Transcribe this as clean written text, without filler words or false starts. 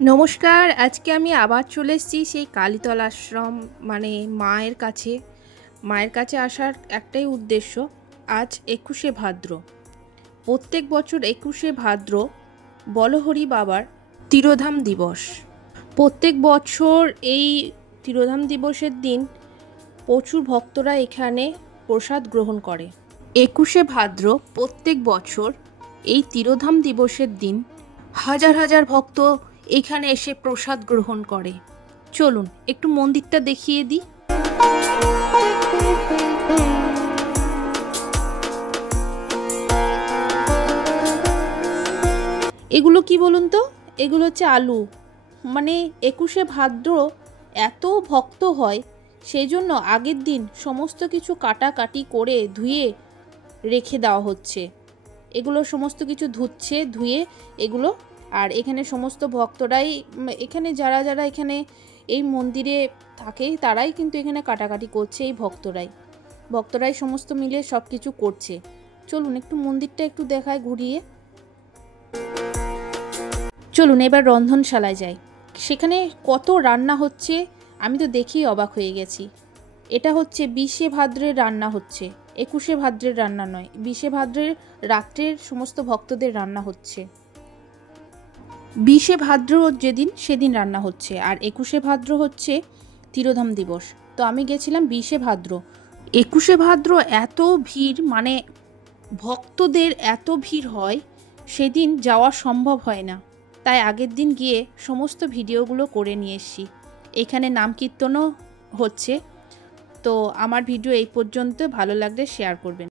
নমস্কার। আজকে আমি আবার চলে এসেছি সেই কালীতলা আশ্রম মানে মায়ের কাছে আসার একটাই উদ্দেশ্য। আজ 21শে ভাদ্র। প্রত্যেক বছর 21শে ভাদ্র বলহরি বাবার তিরোধাম দিবস। প্রত্যেক বছর এই তিরোধাম দিবসের দিন প্রচুর ভক্তরা এখানে প্রসাদ গ্রহণ করে। 21শে ভাদ্র প্রত্যেক বছর এই তিরোধাম দিবসের দিন হাজার হাজার ভক্ত এখানে এসে প্রসাদ গ্রহণ করে। চলুন একটু মন্দিরটা দেখিয়ে দিই। এগুলো কি বলুন তো? এগুলো হচ্ছে আলু। মানে 21শে ভাদ্র এত ভক্ত হয়, সেই জন্য আগের দিন সমস্ত কিছু কাটাকাটি করে ধুয়ে রেখে দেওয়া হচ্ছে। এগুলো সমস্ত কিছু ধুয়ে এগুলো, আর এখানে সমস্ত ভক্তরাই, এখানে যারা যারা এখানে এই মন্দিরে থাকে তারাই কিন্তু এখানে কাটাকাটি করছে। এই ভক্তরাই সমস্ত মিলে সব কিছু করছে। চলুন একটু মন্দিরটা একটু দেখায় ঘুরিয়ে। চলুন এবার রন্ধনশালায় যাই। সেখানে কত রান্না হচ্ছে আমি তো দেখেই অবাক হয়ে গেছি। এটা হচ্ছে 20শে ভাদ্রের রান্না হচ্ছে, 21শে ভাদ্রের রান্না নয়। 20শে ভাদ্রের রাত্রের সমস্ত ভক্তদের রান্না হচ্ছে। 20শে ভাদ্র যেদিন সেদিন রান্না হচ্ছে, আর 21শে ভাদ্র হচ্ছে তিরোধাম দিবস। তো আমি গেছিলাম 20শে ভাদ্র। 21শে ভাদ্র এত ভিড়, মানে ভক্তদের এত ভিড় হয়, সেদিন যাওয়া সম্ভব হয় না। তাই আগের দিন গিয়ে সমস্ত ভিডিওগুলো করে নিয়ে এসেছি। এখানে নাম কীর্তনও হচ্ছে। তো আমার ভিডিও এই পর্যন্ত। ভালো লাগলে শেয়ার করবেন।